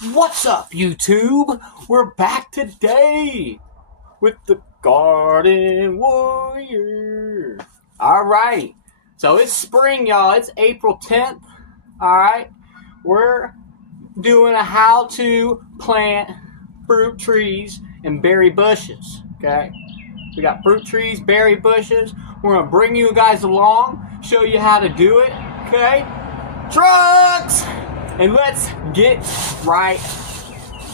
What's up, YouTube? We're back today with the Garden Warrior. Alright, so it's spring, y'all. It's April 10th. Alright, we're doing a how to plant fruit trees and berry bushes. Okay, we got fruit trees, berry bushes. We're going to bring you guys along, show you how to do it. Okay, trucks! And let's get right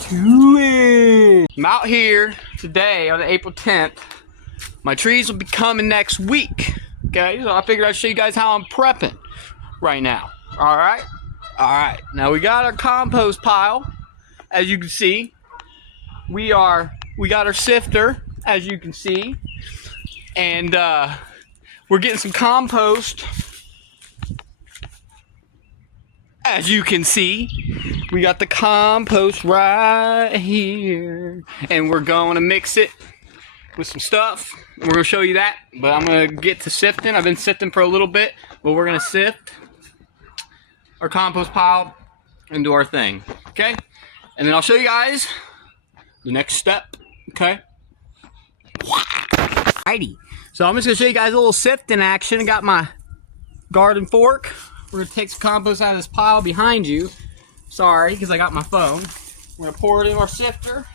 to it. I'm out here today on April 10th. My trees will be coming next week. Okay, so I figured I'd show you guys how I'm prepping right now. Alright? Alright. Now we got our compost pile. As you can see, we got our sifter, as you can see. And we're getting some compost. As you can see, we got the compost right here, and we're going to mix it with some stuff. We're going to show you that, but I'm going to get to sifting. I've been sifting for a little bit, but we're going to sift our compost pile and do our thing, okay? And then I'll show you guys the next step, okay? Alrighty, so I'm just going to show you guys a little sifting action. I got my garden fork. We're going to take some compost out of this pile behind you. Sorry, because I got my phone. We're going to pour it in our sifter.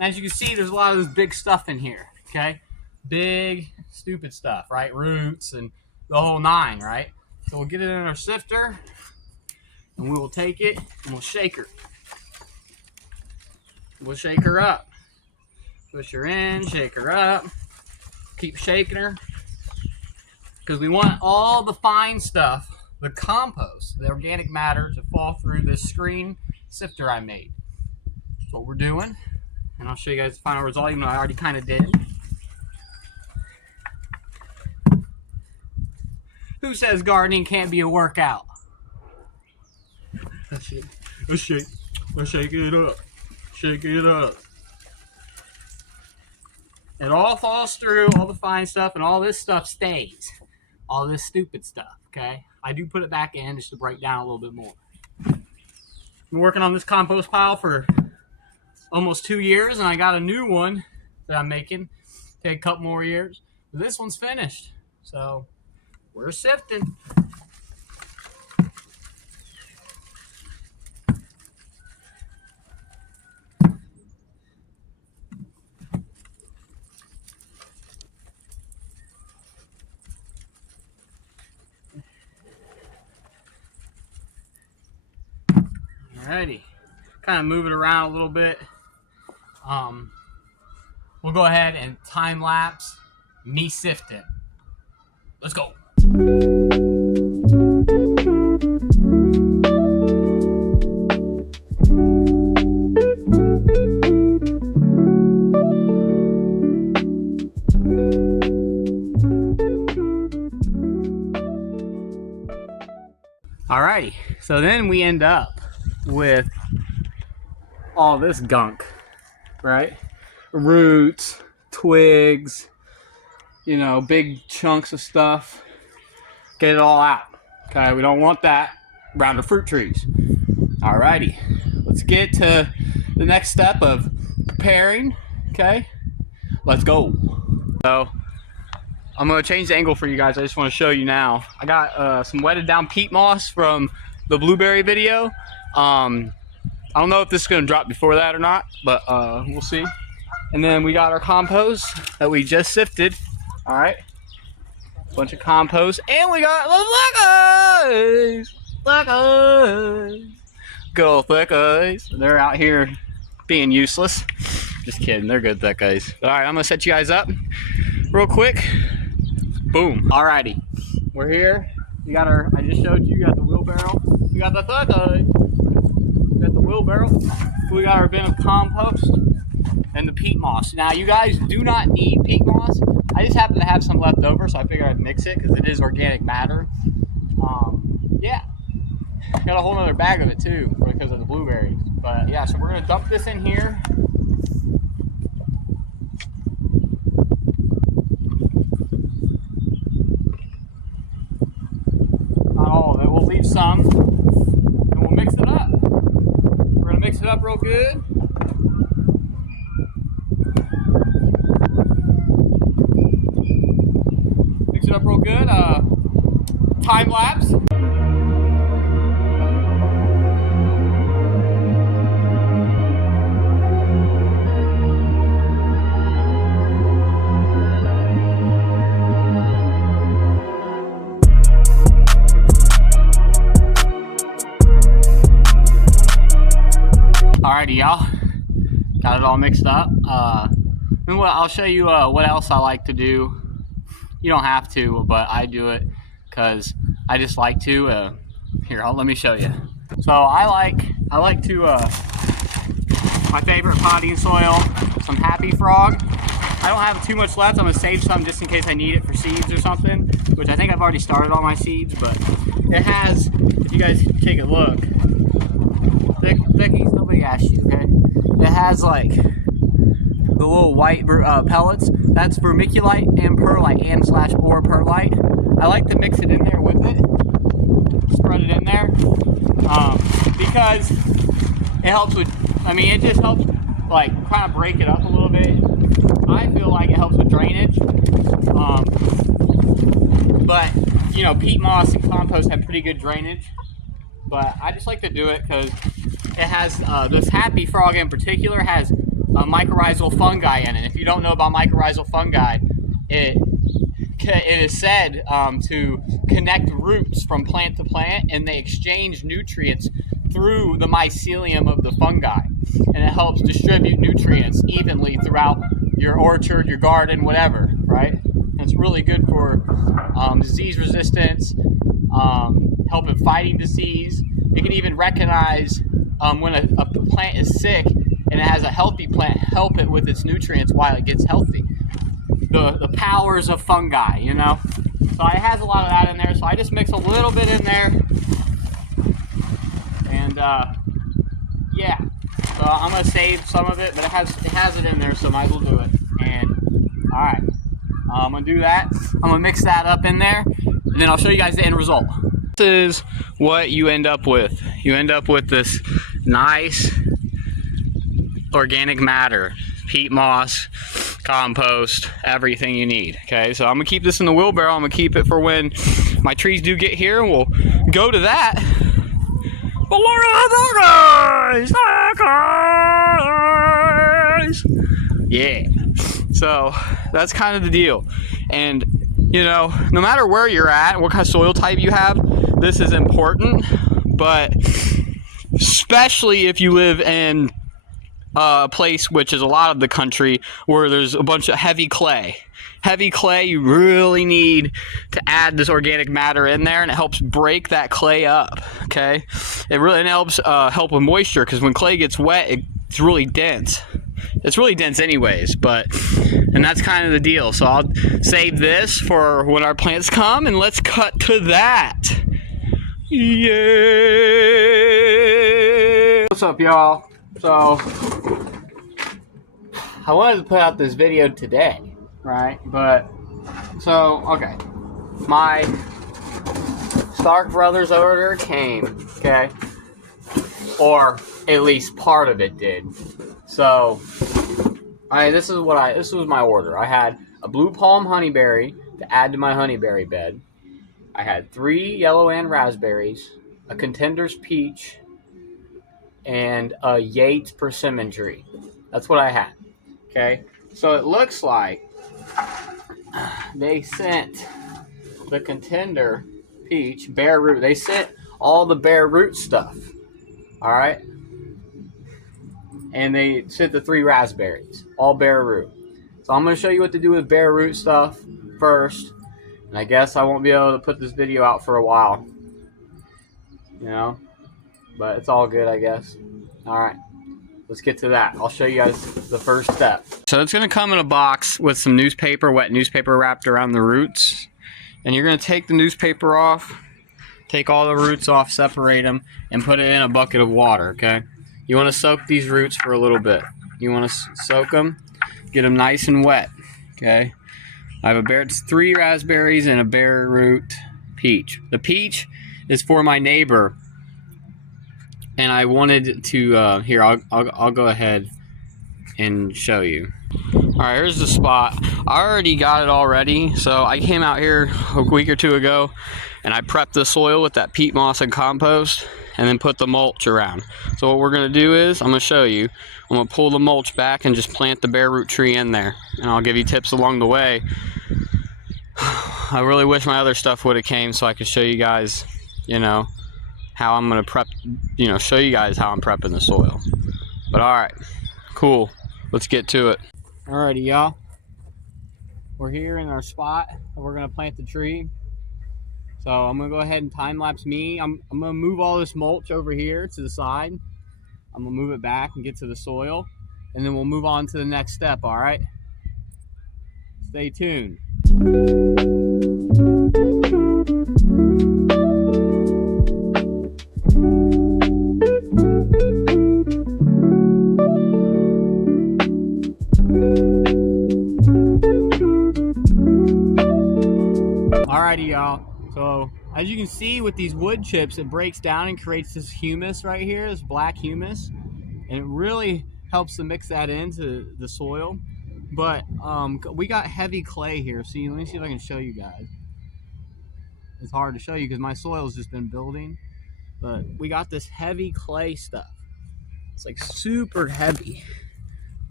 And as you can see, there's a lot of this big stuff in here, okay? Big, stupid stuff, right? Roots and the whole nine, right? So we'll get it in our sifter, and we will take it, and we'll shake her. We'll shake her up. Push her in, shake her up. Keep shaking her. Because we want all the fine stuff, the compost, the organic matter, to fall through this screen sifter I made. That's what we're doing. And I'll show you guys the final result, even though I already kind of did. Who says gardening can't be a workout? Let's shake it up. Shake it up. It all falls through, all the fine stuff, and all this stuff stays. All this stupid stuff, okay? I do put it back in just to break down a little bit more. Been working on this compost pile for almost 2 years, and I got a new one that I'm making. Take a couple more years. But this one's finished, so we're sifting. Alrighty, kind of move it around a little bit. We'll go ahead and time lapse me sifting. Let's go. Alrighty, so then we end up with all this gunk, right? Roots, twigs, you know, big chunks of stuff. Get it all out, okay? We don't want that around the fruit trees. Alrighty, let's get to the next step of preparing, okay? Let's go. So, I'm going to change the angle for you guys. I just want to show you now. I got some wetted down peat moss from the blueberry video. I don't know if this is going to drop before that or not, but we'll see. And then we got our compost that we just sifted. All right. Bunch of compost. And we got the fleckers. Fleckers. Good old fleckers. They're out here being useless. Just kidding. They're good fleckers. All right. I'm going to set you guys up real quick. Boom. Alrighty. We're here. We got our, I just showed you, got the wheelbarrow. We got the fleckers. We got the wheelbarrow. We got our bin of compost and the peat moss. Now, you guys do not need peat moss. I just happen to have some left over, so I figured I'd mix it because it is organic matter. Yeah. Got a whole other bag of it too because of the blueberries. But yeah, so we're going to dump this in here. Not all of it. We'll leave some. And we'll mix it up. We're going to Mix it up real good. Mix it up real good. Time lapse. Alrighty, y'all, got it all mixed up. And I'll show you what else I like to do. You don't have to, but I do it because I just like to. Here, let me show you. So I like to, my favorite potting soil, some Happy Frog. I don't have too much left. I'm gonna save some just in case I need it for seeds or something, which I think I've already started all my seeds, but it has, if you guys take a look, Vicky's, nobody asked you, okay? It has like the little white pellets. That's vermiculite and perlite and / or perlite. I like to mix it in there with it. Spread it in there. Because it helps with, I mean, it just helps like kind of break it up a little bit. I feel like it helps with drainage. But, you know, peat moss and compost have pretty good drainage. But I just like to do it because it has, this Happy Frog in particular has a mycorrhizal fungi in it. If you don't know about mycorrhizal fungi, it is said to connect roots from plant to plant, and they exchange nutrients through the mycelium of the fungi. And it helps distribute nutrients evenly throughout your orchard, your garden, whatever, right? And it's really good for disease resistance, helping fighting disease. It can even recognize when a plant is sick and it has a healthy plant, help it with its nutrients while it gets healthy. The powers of fungi, you know? So it has a lot of that in there, so I just mix a little bit in there. And yeah, so I'm gonna save some of it, but it has it in there, so might as well do it. And all right, I'm gonna do that. I'm gonna mix that up in there, and then I'll show you guys the end result. This is what you end up with. You end up with this nice organic matter, peat moss, compost, everything you need. Okay, so I'm gonna keep this in the wheelbarrow. I'm gonna keep it for when my trees do get here, and we'll go to that. But what are the guys? Yeah. So that's kind of the deal. And you know, no matter where you're at, what kind of soil type you have, this is important. But especially if you live in a place, which is a lot of the country, where there's a bunch of heavy clay. Heavy clay, you really need to add this organic matter in there, and it helps break that clay up, okay? It really helps help with moisture, because when clay gets wet, it's really dense. It's really dense anyways, and that's kind of the deal. So I'll save this for when our plants come, and let's cut to that. Yeah! What's up, y'all? So I wanted to put out this video today, right? But so okay, my Stark Brothers order came, okay, or at least part of it did. So this was my order. I had a blue palm honeyberry to add to my honeyberry bed. I had 3 yellow and raspberries, a Contenders peach, and a Yates persimmon tree. That's what I had. Okay, so it looks like they sent the Contender peach bare root. They sent all the bare root stuff. All right, and they sent the 3 raspberries, all bare root. So I'm going to show you what to do with bare root stuff first. And I guess I won't be able to put this video out for a while, you know, but it's all good, I guess. All right, let's get to that. I'll show you guys the first step. So it's going to come in a box with some newspaper, wet newspaper wrapped around the roots. And you're going to take the newspaper off, take all the roots off, separate them, and put it in a bucket of water, okay? You want to soak these roots for a little bit. You want to soak them, get them nice and wet, okay? I have 3 raspberries and a bare root peach. The peach is for my neighbor and I wanted to, here, I'll go ahead and show you. Alright, here's the spot. I already got it all ready. So I came out here a week or two ago and I prepped the soil with that peat moss and compost and then put the mulch around. So what we're going to do is, I'm going to show you. I'm going to pull the mulch back and just plant the bare root tree in there. And I'll give you tips along the way. I really wish my other stuff would have came so I could show you guys, you know, how I'm going to prep, you know, show you guys how I'm prepping the soil. But alright, cool. Let's get to it. Alrighty, y'all. We're here in our spot and we're gonna plant the tree. So I'm gonna go ahead and time lapse me. I'm gonna move all this mulch over here to the side. I'm gonna move it back and get to the soil, and then we'll move on to the next step. All right. Stay tuned. Alrighty, y'all. So as you can see with these wood chips, it breaks down and creates this humus right here, this black humus, and it really helps to mix that into the soil. But we got heavy clay here. See, let me see if I can show you guys. It's hard to show you because my soil's just been building, but we got this heavy clay stuff. It's like super heavy,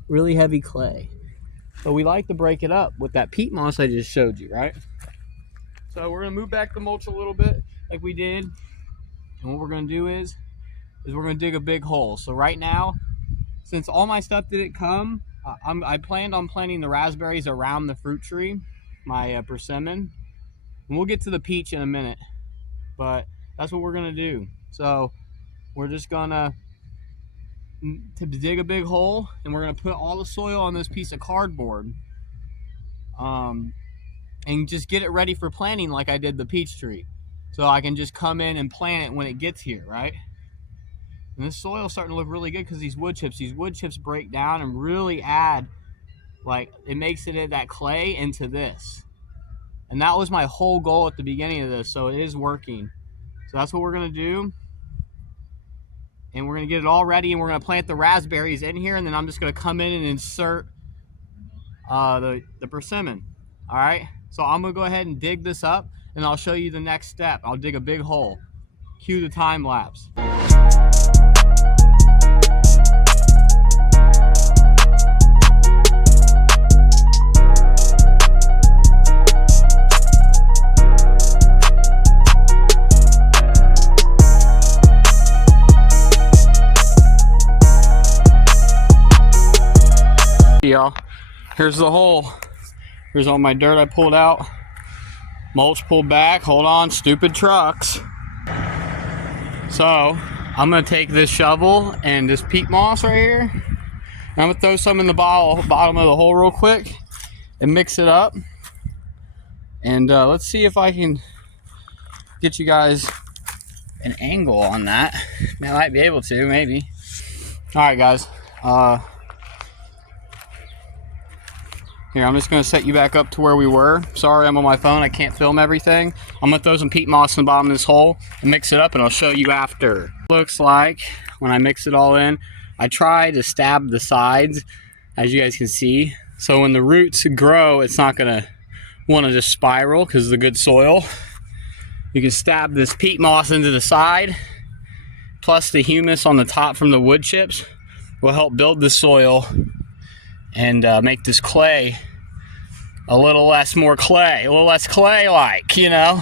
really heavy clay. So we like to break it up with that peat moss I just showed you, right? So we're gonna move back the mulch a little bit like we did. And what we're gonna do is we're gonna dig a big hole. So right now, since all my stuff didn't come, I planned on planting the raspberries around the fruit tree, my persimmon. And we'll get to the peach in a minute, but that's what we're gonna do. So we're just gonna dig a big hole and we're gonna put all the soil on this piece of cardboard. And just get it ready for planting like I did the peach tree. So I can just come in and plant it when it gets here, right? And this soil's starting to look really good because these wood chips break down and really add, like, it makes it that clay into this. And that was my whole goal at the beginning of this, so it is working. So that's what we're gonna do. And we're gonna get it all ready and we're gonna plant the raspberries in here, and then I'm just gonna come in and insert the persimmon, all right? So I'm gonna go ahead and dig this up and I'll show you the next step. I'll dig a big hole. Cue the time lapse. Y'all, here's the hole. Here's all my dirt I pulled out. Mulch pulled back. Hold on, stupid trucks. So I'm gonna take this shovel and this peat moss right here, and I'm gonna throw some in the bottom of the hole real quick and mix it up. And let's see if I can get you guys an angle on that. I might be able to, maybe. All right, guys. Here, I'm just going to set you back up to where we were. Sorry, I'm on my phone. I can't film everything. I'm going to throw some peat moss in the bottom of this hole and mix it up, and I'll show you after. Looks like when I mix it all in, I try to stab the sides, as you guys can see. So when the roots grow, it's not going to want to just spiral because of the good soil. You can stab this peat moss into the side, plus the humus on the top from the wood chips will help build the soil and make this clay a little less clay-like, you know.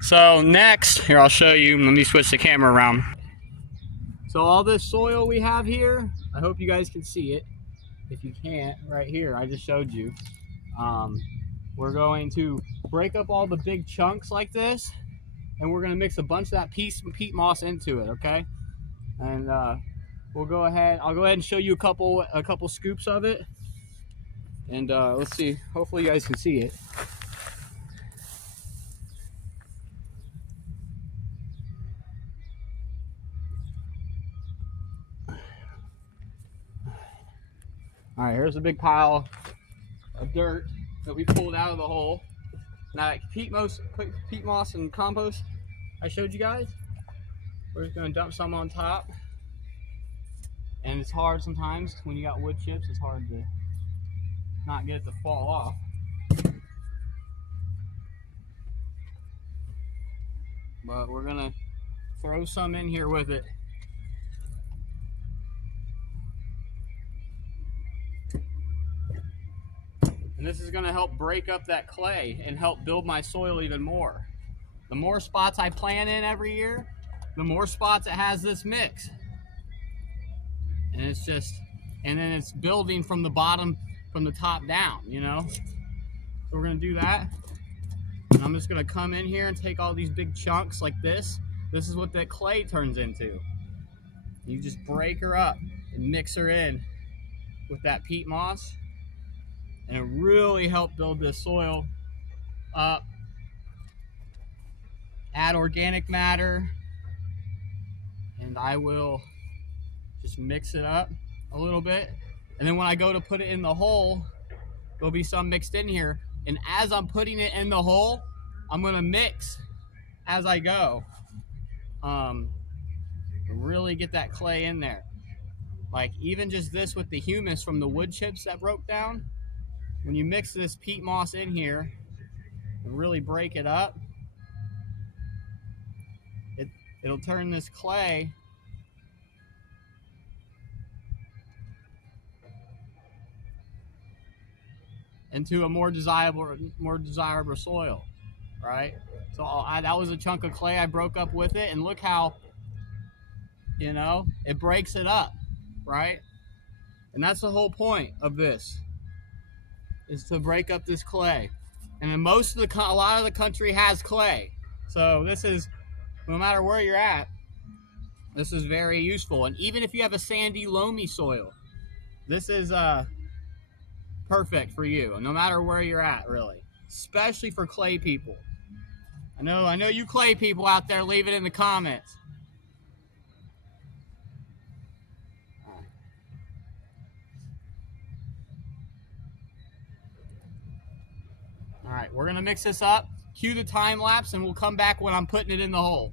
So next, here I'll show you. Let me switch the camera around. So all this soil we have here, I hope you guys can see it. If you can't, right here, I just showed you. We're going to break up all the big chunks like this, and we're gonna mix a bunch of that peat moss into it, okay? And we'll go ahead. I'll go ahead and show you a couple scoops of it, and let's see. Hopefully, you guys can see it. All right, here's a big pile of dirt that we pulled out of the hole. Now, peat moss and compost I showed you guys. We're just gonna dump some on top. And it's hard sometimes when you got wood chips, it's hard to not get it to fall off. But we're gonna throw some in here with it. And this is gonna help break up that clay and help build my soil even more. The more spots I plant in every year, the more spots it has this mix. And it's just, and then it's building from the bottom, from the top down, you know? So we're gonna do that. And I'm just gonna come in here and take all these big chunks like this. This is what that clay turns into. You just break her up and mix her in with that peat moss. And it really helped build this soil up. Add organic matter. And I will just mix it up a little bit. And then when I go to put it in the hole, there'll be some mixed in here. And as I'm putting it in the hole, I'm gonna mix as I go. Really get that clay in there. Like even just this with the humus from the wood chips that broke down, when you mix this peat moss in here and really break it up, it'll turn this clay into a more desirable soil, right? So that was a chunk of clay I broke up with it, and look how, you know, it breaks it up, right? And that's the whole point of this, is to break up this clay. And then a lot of the country has clay. So this is, no matter where you're at, this is very useful. And even if you have a sandy, loamy soil, this is perfect for you, no matter where you're at, really. Especially for clay people. I know you clay people out there, leave it in the comments. All right, we're gonna mix this up, cue the time lapse, and we'll come back when I'm putting it in the hole.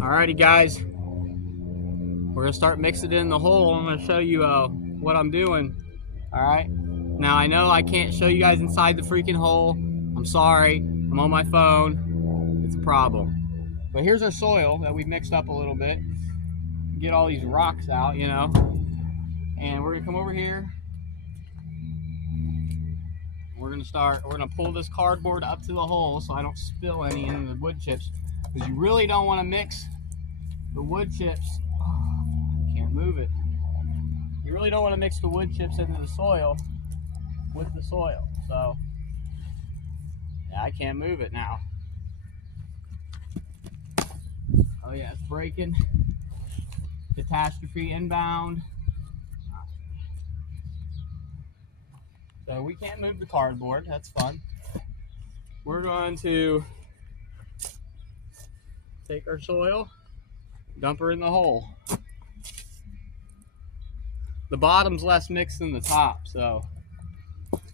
Alrighty guys, we're gonna start mixing it in the hole. I'm gonna show you what I'm doing. Alright, now I know I can't show you guys inside the freaking hole. I'm sorry, I'm on my phone. It's a problem. But here's our soil that we mixed up a little bit. Get all these rocks out, you know. And we're gonna come over here. We're gonna pull this cardboard up to the hole so I don't spill any into the wood chips. Because you really don't want to mix the wood chips. Oh, I can't move it. You really don't want to mix the wood chips into the soil with the soil. So, yeah, I can't move it now. Oh yeah, it's breaking. Catastrophe inbound. So we can't move the cardboard. That's fun. We're going to take our soil, dump her in the hole. The bottom's less mixed than the top, so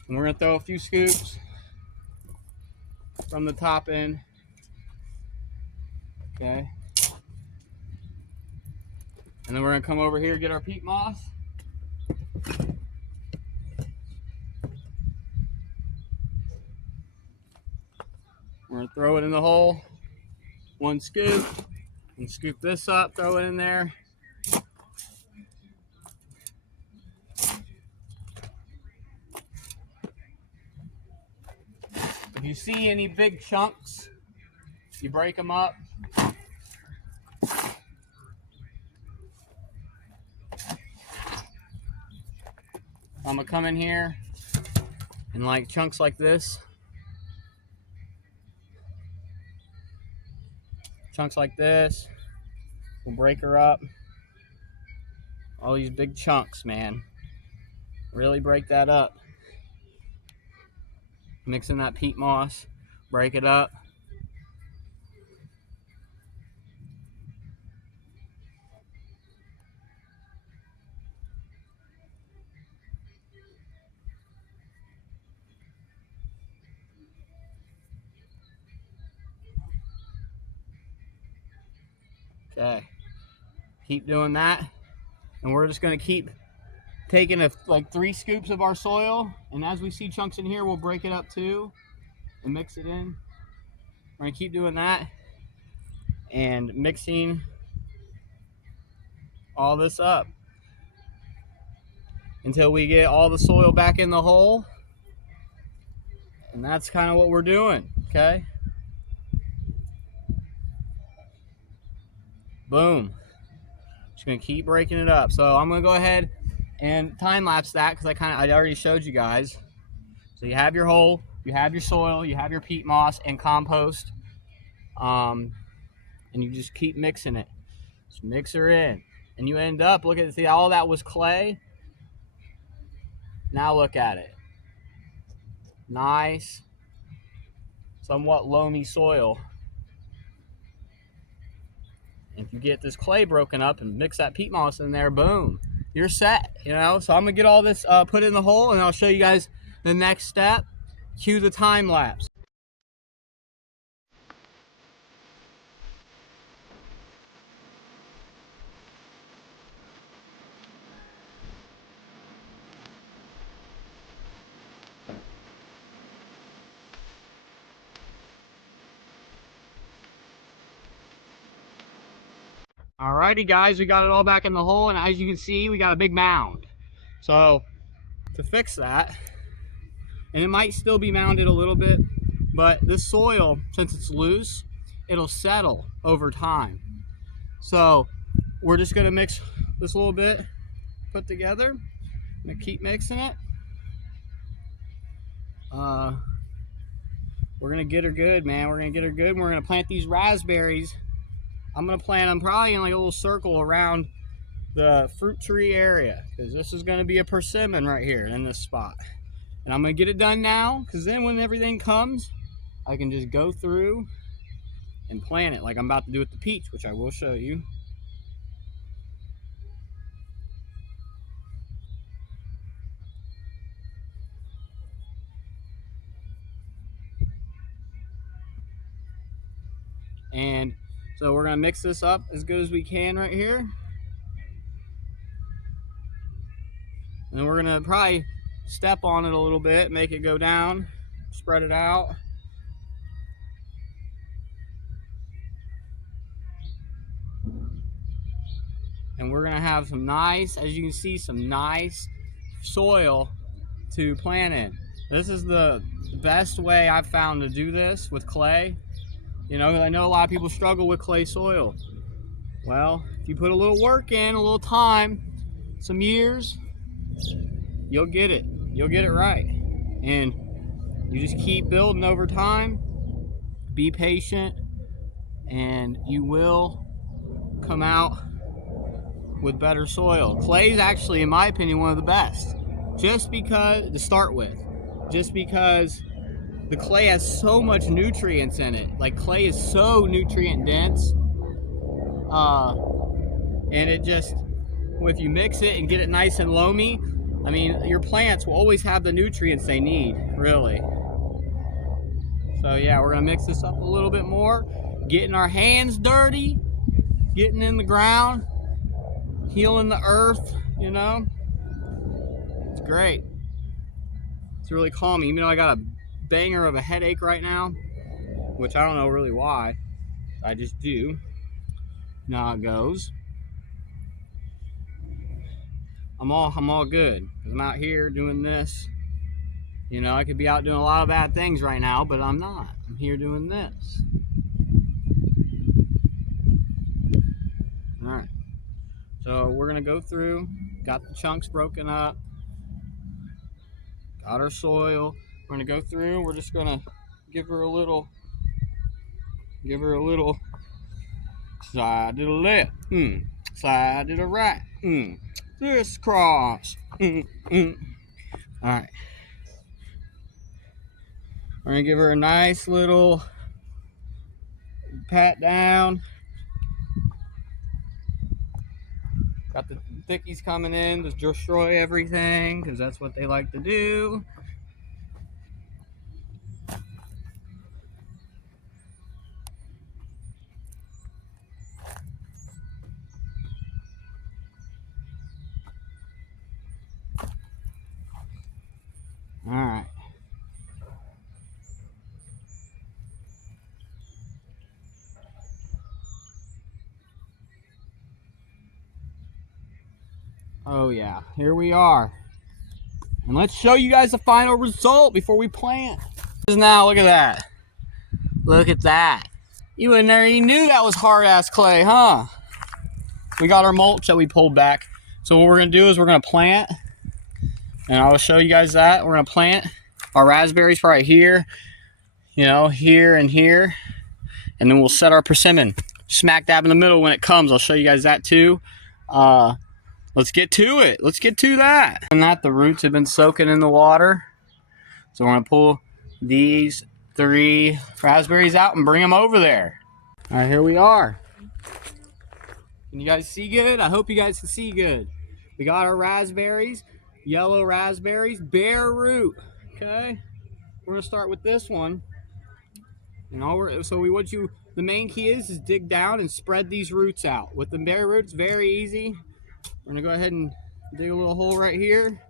we're gonna throw a few scoops from the top in. Okay. And then we're gonna come over here, get our peat moss. We're gonna throw it in the hole. One scoop, and scoop this up, throw it in there. If you see any big chunks, you break them up. I'm gonna come in here and like chunks like this. Chunks like this. We'll break her up. All these big chunks, man. Really break that up. Mix in that peat moss, break it up. Okay, keep doing that, and we're just gonna keep taking like 3 scoops of our soil, and as we see chunks in here, we'll break it up too and mix it in. We're gonna keep doing that and mixing all this up until we get all the soil back in the hole, and that's kind of what we're doing. Okay, boom. Just gonna keep breaking it up. So I'm gonna go ahead and time lapse that because I already showed you guys. So you have your hole, you have your soil, you have your peat moss and compost, and you just keep mixing it. Just mix her in, and you end up, look at, see, all that was clay. Now look at it. Nice, somewhat loamy soil. If you get this clay broken up and mix that peat moss in there, boom, you're set, you know? So I'm gonna get all this put in the hole, and I'll show you guys the next step. Cue the time lapse. Alrighty guys, we got it all back in the hole, and as you can see, we got a big mound. So to fix that, and it might still be mounded a little bit, but this soil, since it's loose, it'll settle over time. So we're just gonna mix this a little bit, put together. I'm gonna keep mixing it. We're gonna get her good, man. We're gonna get her good, and we're gonna plant these raspberries. I'm gonna plant them probably in like a little circle around the fruit tree area, because this is gonna be a persimmon right here in this spot. And I'm gonna get it done now, because then when everything comes, I can just go through and plant it like I'm about to do with the peach, which I will show you. And so we're gonna mix this up as good as we can right here. And then we're gonna probably step on it a little bit, make it go down, spread it out. And we're gonna have some nice, as you can see, some nice soil to plant in. This is the best way I've found to do this with clay. You know, I know a lot of people struggle with clay soil. Well, if you put a little work in, a little time, some years, you'll get it. You'll get it right. And you just keep building over time. Be patient, and you will come out with better soil. Clay is actually, in my opinion, one of the best. Just because, to start with, just because the clay has so much nutrients in it. Like, clay is so nutrient dense. And it just, if you mix it and get it nice and loamy, I mean, your plants will always have the nutrients they need, really. So yeah, we're gonna mix this up a little bit more, getting our hands dirty, getting in the ground, healing the earth, you know. It's great. It's really calming. Even though I got a banger of a headache right now, which I don't know really why. I just do. You know how it goes. I'm all good. I'm out here doing this. You know, I could be out doing a lot of bad things right now, but I'm not. I'm here doing this. All right. So we're gonna go through. Got the chunks broken up. Got our soil. We're gonna go through. We're just gonna give her a little side to the left, side to the right, crisscross, All right. We're gonna give her a nice little pat down. Got the thickies coming in to destroy everything because that's what they like to do. All right. Oh yeah, here we are. And let's show you guys the final result before we plant. Now, look at that. Look at that. You already knew that was hard ass clay, huh? We got our mulch that we pulled back. So what we're gonna do is we're gonna plant, and I will show you guys that. We're gonna plant our raspberries right here, you know, here and here, and then we'll set our persimmon smack dab in the middle when it comes. I'll show you guys that too. Let's get to it. Let's get to that. And that the roots have been soaking in the water. So we're gonna pull these 3 raspberries out and bring them over there. All right, here we are. Can you guys see good? I hope you guys can see good. We got our raspberries, yellow raspberries, bare root. Okay, we're gonna start with this one. And the main key is dig down and spread these roots out. With the bare roots, very easy. We're gonna go ahead and dig a little hole right here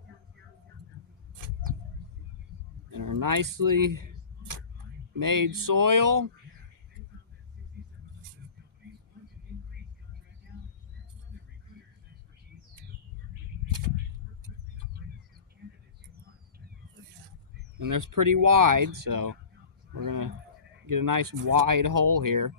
in our nicely made soil. And that's pretty wide, so we're gonna get a nice wide hole here.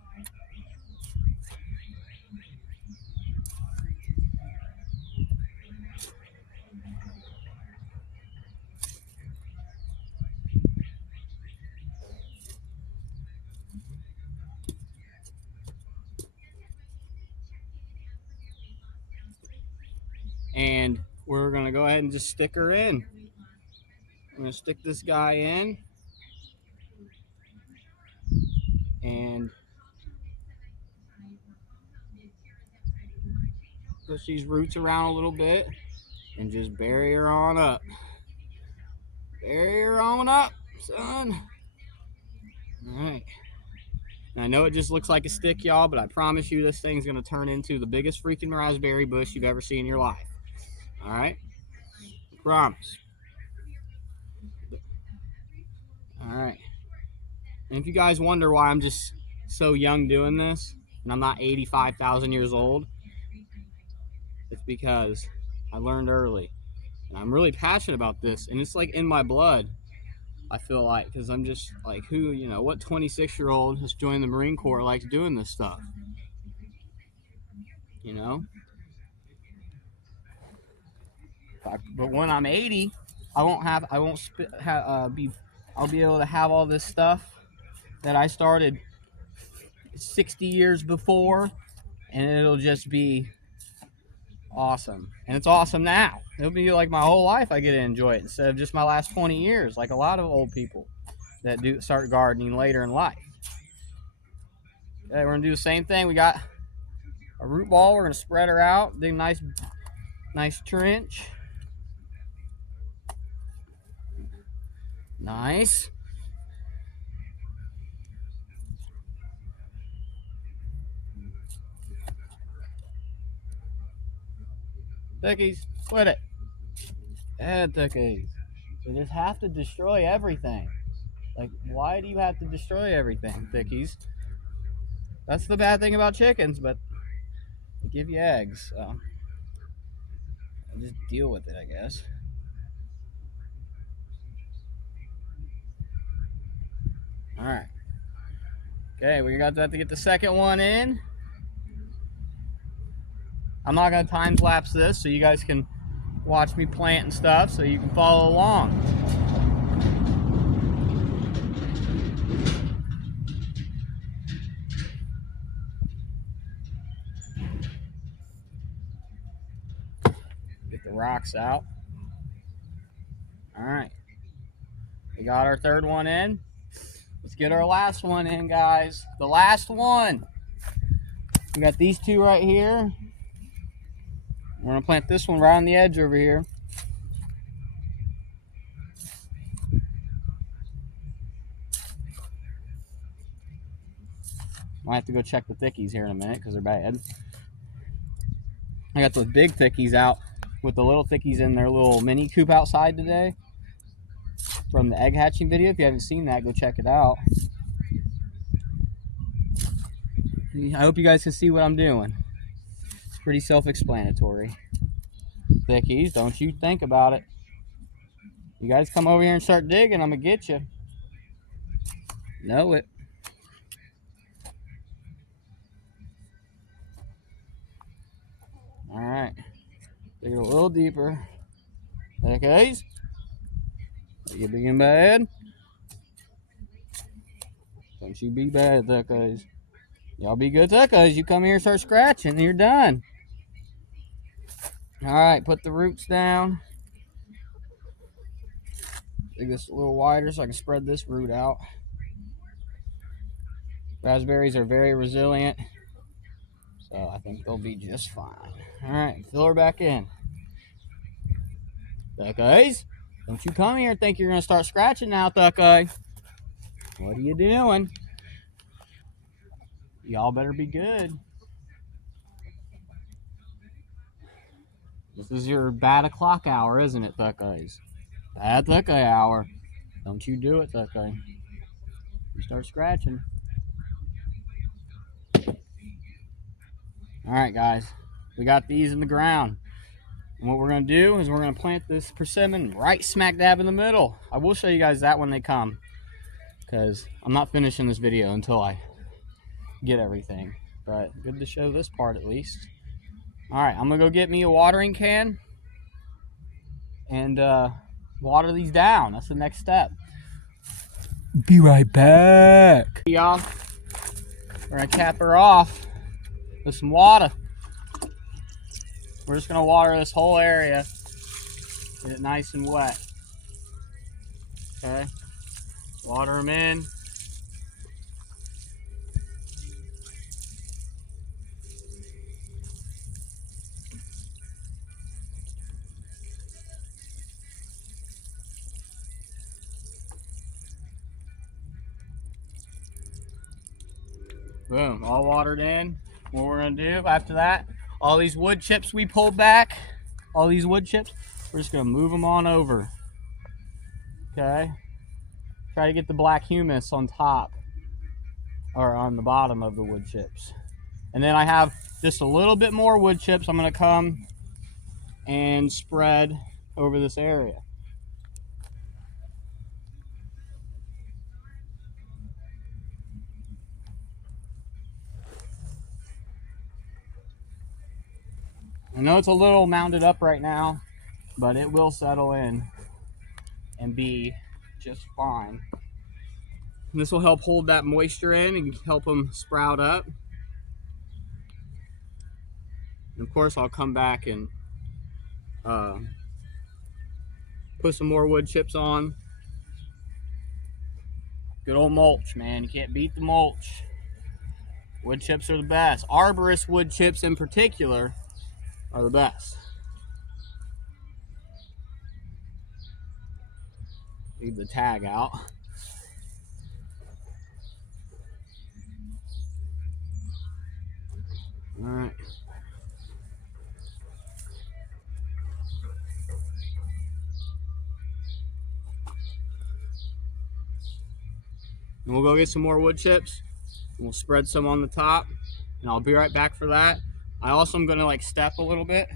And we're gonna go ahead and just stick her in. I'm gonna stick this guy in and push these roots around a little bit and just bury her on up. Bury her on up, son. All right. And I know it just looks like a stick, y'all, but I promise you this thing's gonna turn into the biggest freaking raspberry bush you've ever seen in your life. All right? I promise. All right. And if you guys wonder why I'm just so young doing this, and I'm not 85,000 years old, it's because I learned early. And I'm really passionate about this, and it's like in my blood, I feel like, because I'm just like, what 26-year-old has joined the Marine Corps likes doing this stuff? You know? But when I'm 80, I'll be able to have all this stuff that I started 60 years before, and it'll just be awesome. And it's awesome now. It'll be like my whole life I get to enjoy it instead of just my last 20 years, like a lot of old people that start gardening later in life. Okay, we're gonna do the same thing. We got a root ball. We're gonna spread her out, dig a nice trench. Nice. Thickies, quit it. Add thickies. You just have to destroy everything. Like, why do you have to destroy everything, thickies? That's the bad thing about chickens, but they give you eggs, so I'll just deal with it, I guess. All right. Okay, we got that to get the second one in. I'm not gonna time lapse this, so you guys can watch me plant and stuff, so you can follow along. Get the rocks out. All right. We got our third one in. Let's get our last one in, guys. The last one. We got these two right here. We're going to plant this one right on the edge over here. Might have to go check the thickies here in a minute because they're bad. I got those big thickies out with the little thickies in their little mini coop outside today from the egg hatching video. If you haven't seen that, go check it out. I hope you guys can see what I'm doing. It's pretty self-explanatory. Thickies, don't you think about it. You guys come over here and start digging, I'm gonna get you. Know it. All right, dig it a little deeper. Thickies, are you being bad? Don't you be bad, thickies. Y'all be good thickies. You come here and start scratching and you're done. All right, put the roots down. Dig this a little wider so I can spread this root out. Raspberries are very resilient, so I think they'll be just fine. All right, fill her back in. Thickies, don't you come here and think you're gonna start scratching now, Thucky. What are you doing? Y'all better be good. This is your bad o'clock hour, isn't it, Thuckies? Bad Thucky hour. Don't you do it, Thucky. You start scratching. All right, guys. We got these in the ground. And what we're going to do is we're going to plant this persimmon right smack dab in the middle. I will show you guys that when they come, because I'm not finishing this video until I get everything. But good to show this part at least. All right, I'm going to go get me a watering can and water these down. That's the next step. Be right back. Y'all, we're going to cap her off with some water. We're just going to water this whole area, get it nice and wet. Okay, water them in. Boom, all watered in. What we're going to do after that, all these wood chips we pulled back, all these wood chips, we're just going to move them on over. Okay? Try to get the black humus on top or on the bottom of the wood chips. And then I have just a little bit more wood chips I'm going to come and spread over this area. I know it's a little mounded up right now, but it will settle in and be just fine. And this will help hold that moisture in and help them sprout up. And of course, I'll come back and put some more wood chips on. Good old mulch, man. You can't beat the mulch. Wood chips are the best. Arborist wood chips in particular are the best. Leave the tag out. All right. And we'll go get some more wood chips. And we'll spread some on the top. And I'll be right back for that. I also am going to like step a little bit.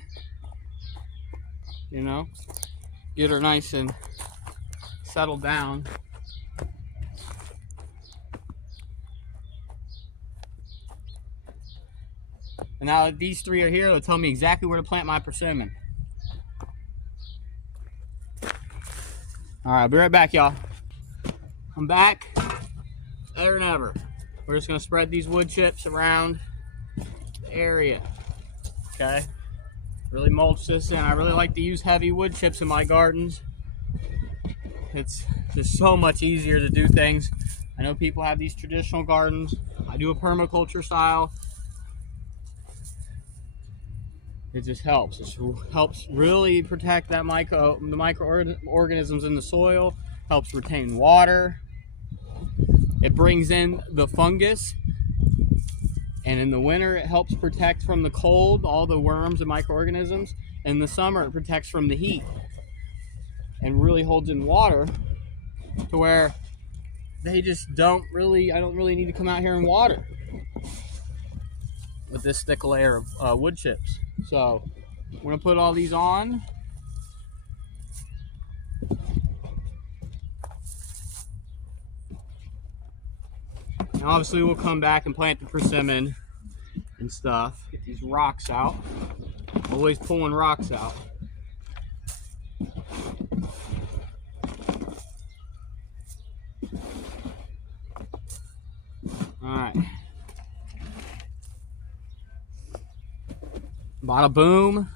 You know, get her nice and settled down. And now that these three are here, they'll tell me exactly where to plant my persimmon. All right, I'll be right back, y'all. I'm back, better than ever. We're just gonna spread these wood chips around the area, okay? Really mulch this in. I really like to use heavy wood chips in my gardens It's just so much easier to do things. I know people have these traditional gardens. I do a permaculture style. It just helps. It helps really protect the microorganisms in the soil, helps retain water. It brings in the fungus, and in the winter it helps protect from the cold, all the worms and microorganisms. In the summer it protects from the heat and really holds in water to where they just I don't really need to come out here and water with this thick layer of wood chips. So I'm gonna put all these on. And obviously we'll come back and plant the persimmon and stuff. Get these rocks out. Always pulling rocks out. Alright. Bada boom.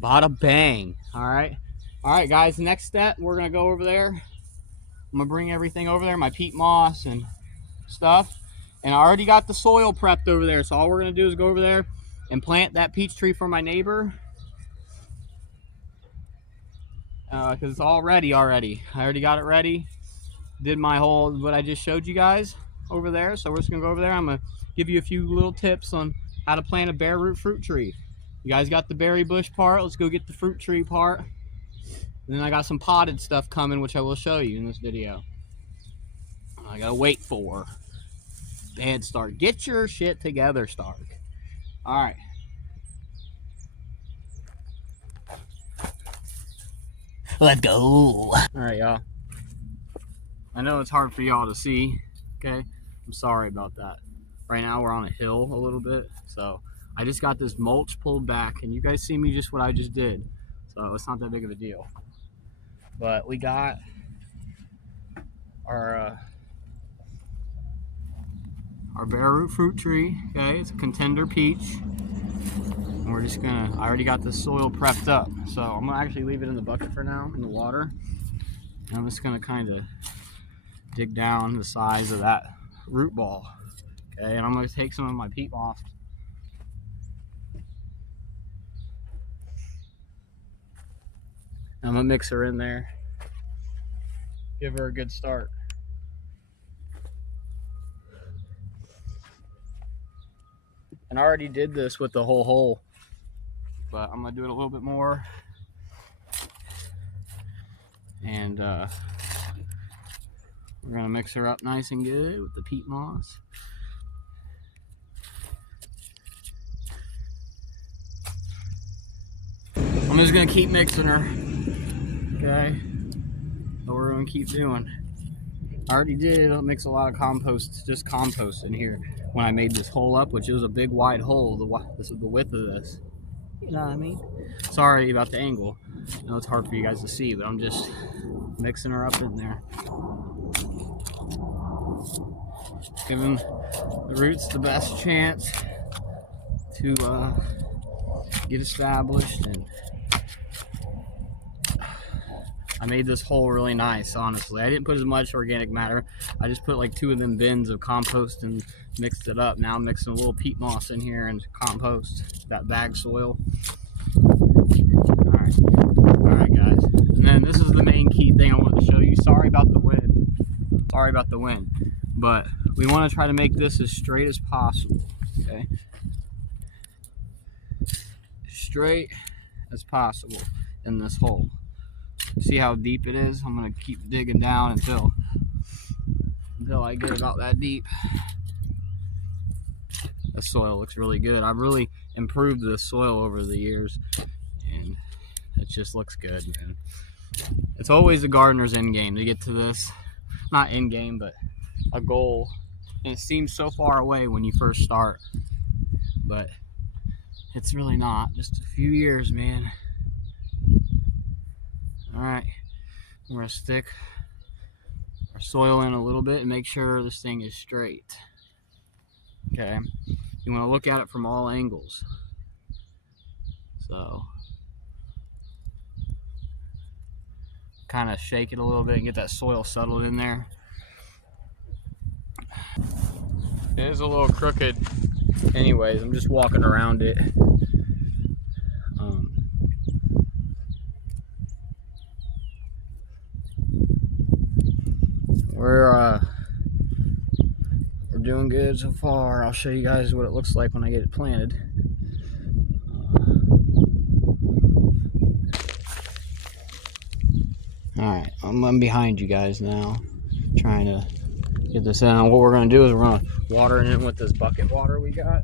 Bada bang. Alright. Alright guys, next step, we're gonna go over there. I'm gonna bring everything over there, my peat moss and stuff. And I already got the soil prepped over there. So all we're gonna do is go over there and plant that peach tree for my neighbor. Because it's all ready already. I already got it ready. Did my whole, what I just showed you guys over there. So we're just gonna go over there. I'm gonna give you a few little tips on how to plant a bare root fruit tree. You guys got the berry bush part. Let's go get the fruit tree part. And then I got some potted stuff coming, which I will show you in this video. I gotta wait for. Bad Stark. Get your shit together, Stark. Alright. Let's go. Alright, y'all. I know it's hard for y'all to see. Okay? I'm sorry about that. Right now we're on a hill a little bit. So I just got this mulch pulled back. And you guys see me just what I just did. So it's not that big of a deal. But we got our bare root fruit tree. Okay? It's a contender peach. And we're just gonna, I already got the soil prepped up. So I'm gonna actually leave it in the bucket for now, in the water. And I'm just gonna kind of dig down the size of that root ball. Okay, and I'm gonna take some of my peat moss. I'm gonna mix her in there. Give her a good start. And I already did this with the whole hole, but I'm gonna do it a little bit more. And we're gonna mix her up nice and good with the peat moss. I'm just gonna keep mixing her. Okay, so we're gonna keep doing. I already did mix a lot of compost, just compost in here when I made this hole up, which is a big wide hole. This is the width of this. You know what I mean? Sorry about the angle. I know it's hard for you guys to see, but I'm just mixing her up in there. Giving the roots the best chance to get established. And I made this hole really nice, honestly. I didn't put as much organic matter. I just put like 2 of them bins of compost and mixed it up. Now I'm mixing a little peat moss in here and compost, that bag soil. Alright guys. And then this is the main key thing I wanted to show you. Sorry about the wind. Sorry about the wind. But we want to try to make this as straight as possible. Okay? Straight as possible in this hole. See how deep it is? I'm gonna keep digging down until I get about that deep. The soil looks really good. I've really improved the soil over the years, and it just looks good, man. It's always a gardener's end game to get to this. Not end game, but a goal. And it seems so far away when you first start, but it's really not. Just a few years, man. Alright, we're going to stick our soil in a little bit and make sure this thing is straight. Okay, you want to look at it from all angles. So, kind of shake it a little bit and get that soil settled in there. It is a little crooked anyways. I'm just walking around it. We're doing good so far. I'll show you guys what it looks like when I get it planted. Alright, I'm behind you guys now, trying to get this in. What we're going to do is we're going to water it in with this bucket water we got.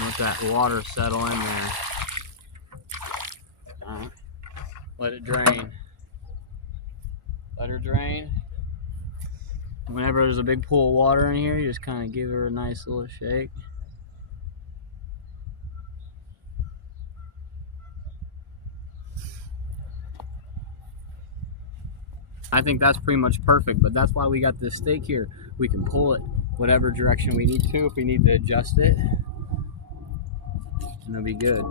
Let that water settle in there. Alright, let it drain. Let her drain. Whenever there's a big pool of water in here, you just kind of give her a nice little shake. I think that's pretty much perfect, but that's why we got this stake here. We can pull it whatever direction we need to. If we need to adjust it, and it'll be good.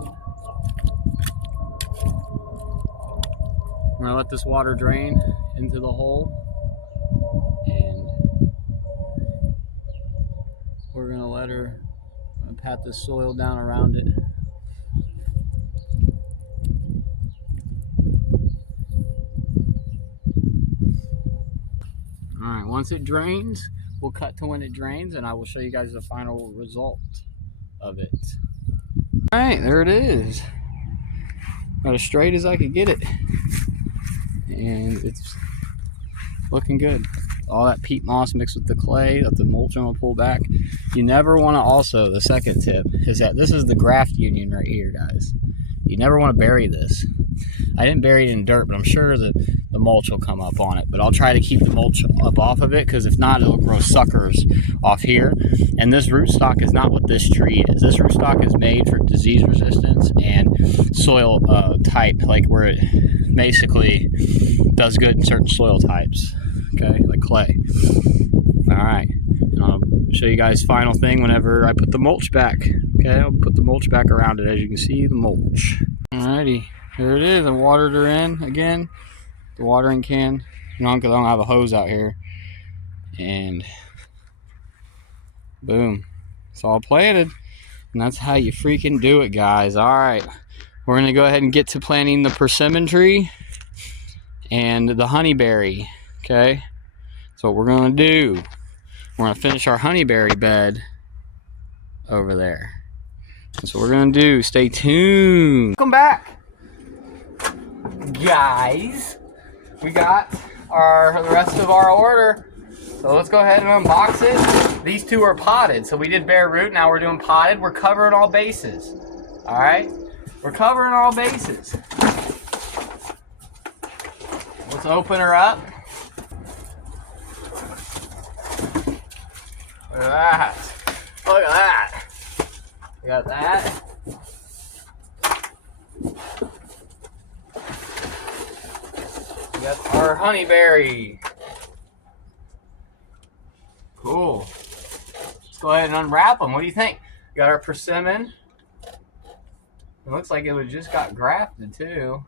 We're gonna let this water drain into the hole, and we're gonna let her pat the soil down around it. Alright, once it drains, we'll cut to when it drains, and I will show you guys the final result of it. Alright, there it is. About as straight as I could get it. And it's looking good. All that peat moss mixed with the clay that the mulch I'm gonna pull back. You never want to, also, the second tip is that this is the graft union right here, guys. You never want to bury this. I didn't bury it in dirt, but I'm sure the mulch will come up on it. But I'll try to keep the mulch up off of it, because if not, it'll grow suckers off here. And this rootstock is not what this tree is. This rootstock is made for disease resistance and soil type, like where it basically does good in certain soil types, okay, like clay. All right, and I'll show you guys final thing whenever I put the mulch back. Okay, I'll put the mulch back around it. As you can see, the mulch. Alrighty, here it is. I watered her in again. The watering can, because I don't have a hose out here. And boom, it's all planted. And that's how you freaking do it, guys. All right, we're gonna go ahead and get to planting the persimmon tree and the honeyberry. Okay, so what we're gonna do, we're gonna finish our honeyberry bed over there. That's what we're gonna do. Stay tuned. Welcome back, guys. We got the rest of our order, so let's go ahead and unbox it. These two are potted, so we did bare root. Now we're doing potted. We're covering all bases. All right, we're covering all bases. Let's open her up. Look at that. Look at that. We got that. We got our honeyberry. Cool. Let's go ahead and unwrap them. What do you think? We got our persimmon. It looks like it just got grafted too.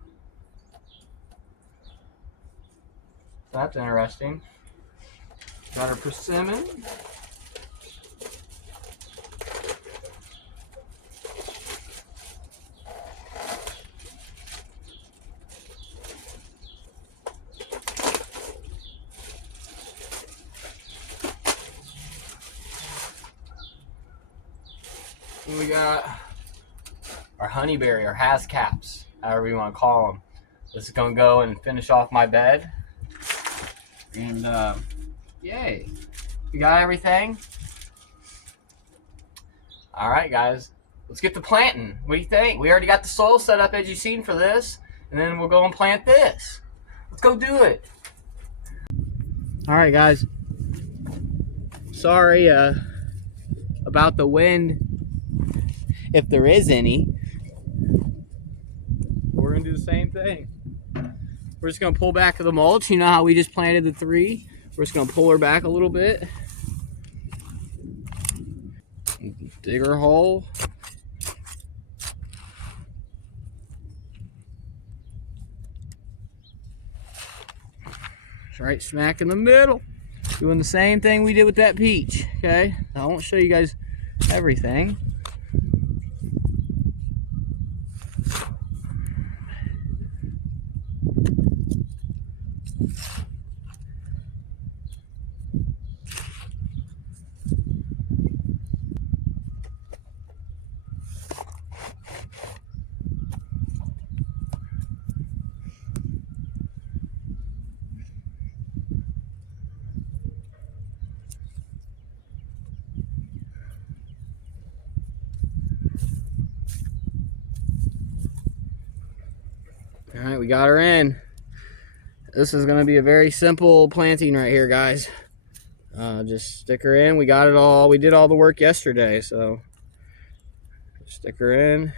That's interesting. Got our persimmon. And we got our honeyberry, our has caps, however you want to call them. This is going to go and finish off my bed. And yay, we got everything. All right, guys, let's get to planting. What do you think? We already got the soil set up, as you've seen, for this, and then we'll go and plant this. Let's go do it. All right, guys, sorry about the wind, if there is any. We're gonna do the same thing. We're just gonna pull back the mulch. You know how we just planted the three? We're just gonna pull her back a little bit. Dig her hole. It's right smack in the middle. Doing the same thing we did with that peach, okay? I won't show you guys everything. All right, we got her in. This is going to be a very simple planting right here, guys. Just stick her in. We got it all. We did all the work yesterday, so stick her in.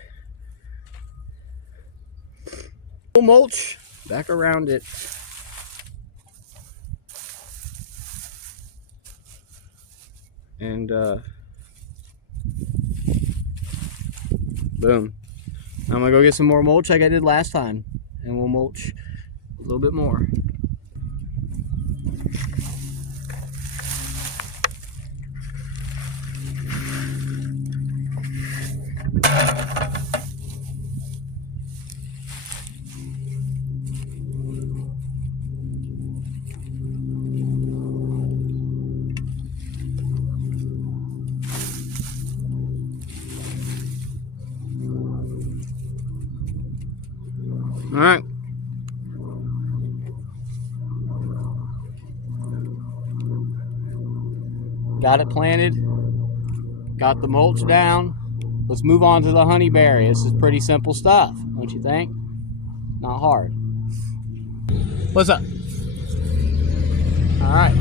Mulch back around it. And boom. I'm gonna go get some more mulch like I did last time, and we'll mulch a little bit more. All right. Got it planted. Got the mulch down. Let's move on to the honeyberry. This is pretty simple stuff, don't you think? Not hard. What's up? All right.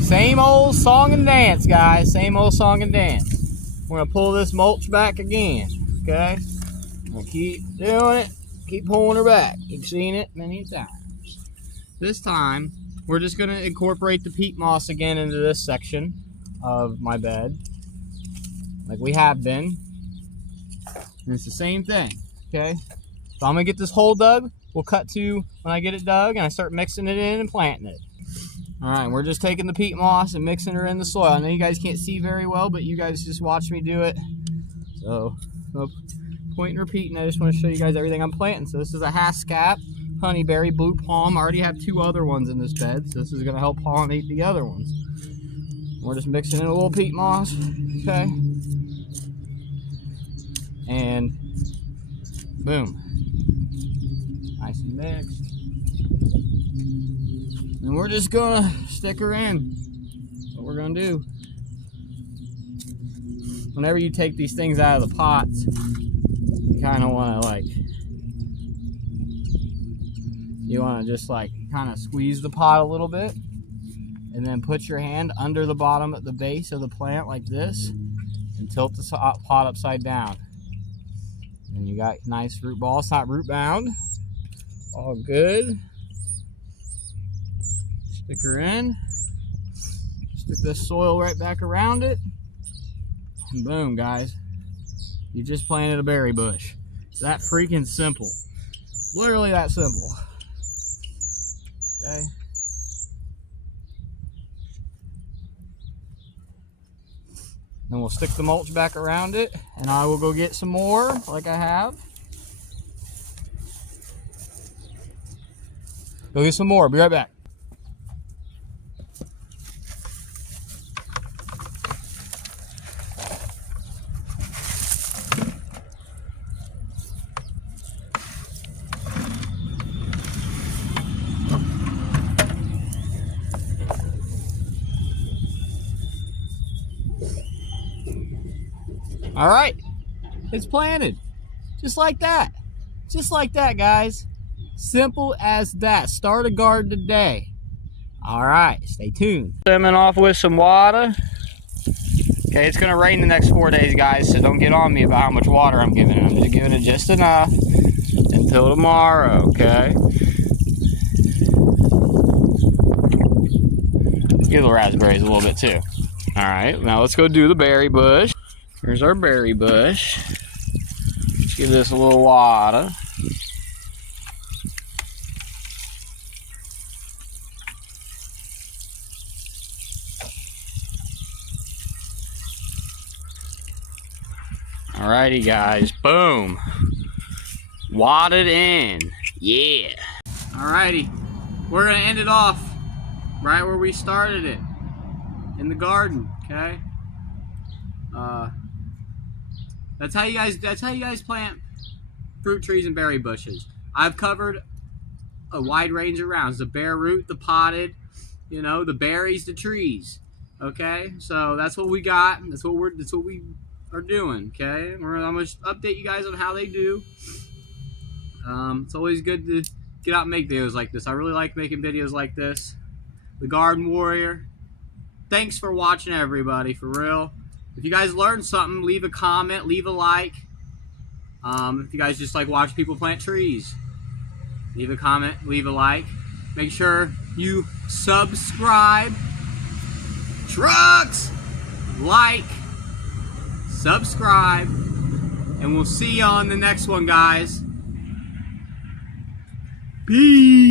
Same old song and dance, guys. Same old song and dance. We're gonna pull this mulch back again, okay? I'm gonna keep doing it. Keep pulling her back. You've seen it many times. This time, we're just going to incorporate the peat moss again into this section of my bed, like we have been. And it's the same thing, okay? So I'm going to get this hole dug. We'll cut to when I get it dug and I start mixing it in and planting it. All right, we're just taking the peat moss and mixing her in the soil. I know you guys can't see very well, but you guys just watch me do it. So, point and repeating. I just want to show you guys everything I'm planting. So this is a Haskap honeyberry blue palm. I already have 2 other ones in this bed, so this is going to help pollinate the other ones. We're just mixing in a little peat moss, okay? And boom, nice and mixed. And we're just gonna stick her in. That's what we're gonna do. Whenever you take these things out of the pots, you kind of want to just kind of squeeze the pot a little bit, and then put your hand under the bottom at the base of the plant like this and tilt the pot upside down, and you got nice root ball. It's not root bound, all good. Stick her in, stick this soil right back around it, and boom, guys, you just planted a berry bush. It's that freaking simple. Literally that simple. Okay. Then we'll stick the mulch back around it, and I will go get some more like I have. Go get some more. Be right back. All right, it's planted, just like that, guys. Simple as that. Start a garden today. All right, stay tuned. Stemming off with some water. Okay, it's gonna rain the next 4 days, guys, so don't get on me about how much water I'm giving it. I'm just giving it just enough until tomorrow, okay? Give the raspberries a little bit too. All right, now let's go do the berry bush. Here's our berry bush. Let's give this a little water. Alrighty, guys. Boom. Wadded in. Yeah. Alrighty. We're going to end it off right where we started it. In the garden, okay? That's how you guys plant fruit trees and berry bushes. I've covered a wide range of rounds. The bare root, the potted, you know, the berries, the trees. Okay? So that's what we got. That's what we are doing, okay? I'm gonna update you guys on how they do. It's always good to get out and make videos like this. I really like making videos like this. The Garden Warrior. Thanks for watching, everybody, for real. If you guys learned something, leave a comment, leave a like. If you guys just like watch people plant trees, leave a comment, leave a like. Make sure you subscribe. Trucks! Like, subscribe, and we'll see you on the next one, guys. Peace!